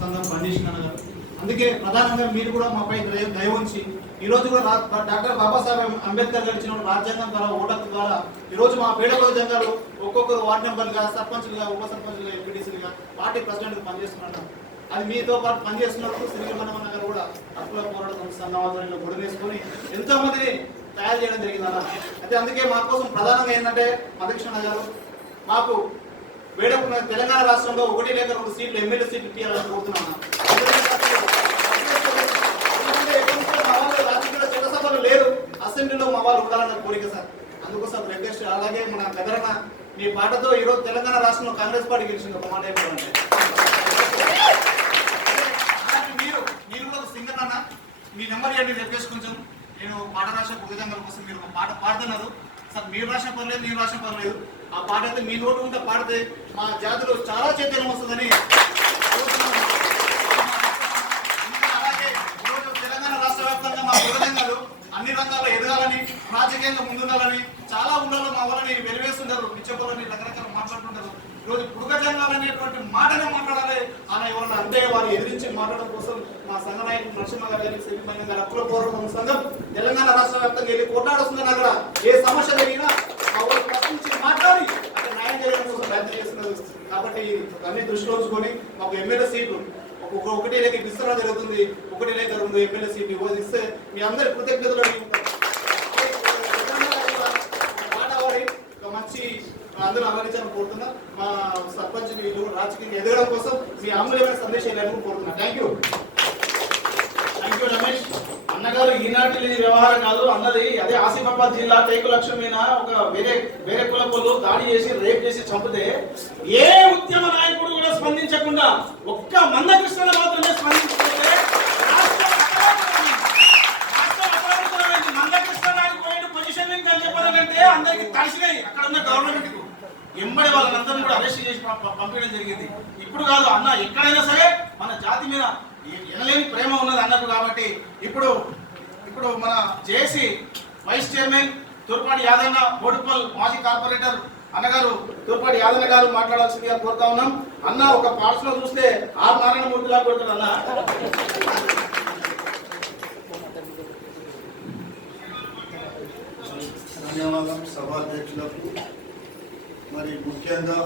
సంఘం పనిచేసిన అందుకే ప్రధానంగా మీరు కూడా మాపై దయ ఉంచి ఈరోజు కూడా డాక్టర్ బాబాసాహెబ్ అంబేద్కర్ గారు ఇచ్చిన రాజ్యాంగం ద్వారా ఓటర్ ద్వారా ఈరోజు మా పేదపల్లి జంగాలు ఒక్కొక్కరు వార్డు మెంబర్లుగా సర్పంచ్లుగా ఉప సర్పంచ్లుగా ఎంపీటీసీలుగా పార్టీ ప్రెసిడెంట్గా పనిచేస్తున్నారు. అది మీతో పాటు పనిచేస్తున్నప్పుడు శ్రీ మనమన్న గారు కూడా హక్కుల పోరాటం సంఘాలు గుడివేసుకొని ఎంతో మందిని తయారు చేయడం జరిగిందన్న. అయితే అందుకే మా కోసం ప్రధానంగా ఏంటంటే మధుకృష్ణ గారు మాకు వేడకున్న తెలంగాణ రాష్ట్రంలో 1 లేక 2 సీట్లు ఎమ్మెల్యే సీట్లు ఇప్పించాలని కోరుతున్నాను. రాజకీయ చట్టసభలు లేరు, అసెంబ్లీలో మా వాళ్ళు ఉండాలన్న కోరిక సార్. అందుకోసం రిక్వెస్ట్. అలాగే మన గదరన్న మీ పాటతో ఈరోజు తెలంగాణ రాష్ట్రంలో కాంగ్రెస్ పార్టీ గెలిచింది. ఒక మాట అయిపోయింది మీరు కూడా సింగర్ అన్న, మీ నెంబర్ ఇవ్వండి రిక్వెస్ట్. కొంచెం నేను పాట రాసిన పుస్తకాల కోసం మీరు ఒక పాట పాడుతున్నారు సార్. మీరు రాసిన పర్లేదు, నేను రాసిన పర్లేదు. ఆ పాట అయితే మీ నోటు ఉంటే పాడితే మా జాతిలో చాలా చైతన్యం వస్తుందని. అలాగే ఈరోజు తెలంగాణ రాష్ట్ర వ్యాప్తంగా మా పుస్తకాలు అన్ని రంగాల్లో ఎదగాలని, రాజకీయంగా ముందుండాలని, చాలా ఉండాలో మా వాళ్ళని వెలివేస్తుంటారు, నిత్యపోలని రకరకాల మాట్లాడుతుంటారు. ఈరోజు పుడకజంగాలు అనేటువంటి మాటనే మాట్లాడాలి అని ఎవరన్నా అంటే వారు ఎదిరించి మాట్లాడడం కోసం మా సంఘ నాయకులు నరసింహ గారు శ్రీమణి గారు హక్కుల పోరాటం సంఘం తెలంగాణ రాష్ట్ర వ్యాప్తంగా వెళ్ళి కొట్లాడుతుందని అక్కడ ఏ సమస్య జరిగినా మా వాళ్ళు ప్రశ్నించి మాట్లాడి అక్కడ న్యాయం చేయడం కోసం ప్రయత్నం చేస్తున్నారు. కాబట్టి అన్ని దృష్టిలో ఉంచుకొని మాకు ఎమ్మెల్యే సీట్లు 1 లేక విస్తరణ జరుగుతుంది. 1 లేక 2 ఎమ్మెల్యే సీట్లు ఇస్తే మీ అందరి కృతజ్ఞతలు మాట్లాడి మంచి అందరూ ఆలోచించాలని కోరుతున్నా. మా సర్పంచ్ రాజకీయంగా ఎదగడం కోసం మీ అమూల్యమైన సందేశం ఇవ్వాలని కోరుతున్నా. థ్యాంక్ యూ రమేష్ అన్నగారు. ఈనాటి వ్యవహారం కాదు అన్నది. అదే ఆసిఫాబాద్ జిల్లా టేకులక్ష్మి మీద ఒక వేరే కులపోలు దాడి చేసి రేప్ చేసి చంపితే ఏ ఉద్యమ నాయకుడు కూడా స్పందించకుండా ఒక్క మందకృష్ణ మాత్రమే స్పందించుకుంటే మందకృష్ణ నాయుడు పోయిన పొజిషన్ చెప్పాలంటే అందరికి కలిసినాయి. అక్కడ ఉన్న గవర్నమెంట్ కు ఎంబడి వాళ్ళందరినీ కూడా అరెస్ట్ చేసి పంపించడం జరిగింది. ఇప్పుడు కాదు అన్న, ఎక్కడైనా సరే మన జాతి మీద ఎనలేని ప్రేమ ఉన్నది అన్నట్టు. కాబట్టి ఇప్పుడు మన JAC vice chairman Thurpati Yadanna, Boduppal మాజీ కార్పొరేటర్ అన్నగారు తూర్పాటి యాదన్న గారు మాట్లాడాల్సిందిగా కోరుతా ఉన్నాం. అన్న ఒక పార్ట్స్ లో చూస్తే ఆర్ నారాయణమూర్తిలా కొడుతుంది అన్న. ధన్యవాదం సభాధ్యక్షులకు. మరి ముఖ్యంగా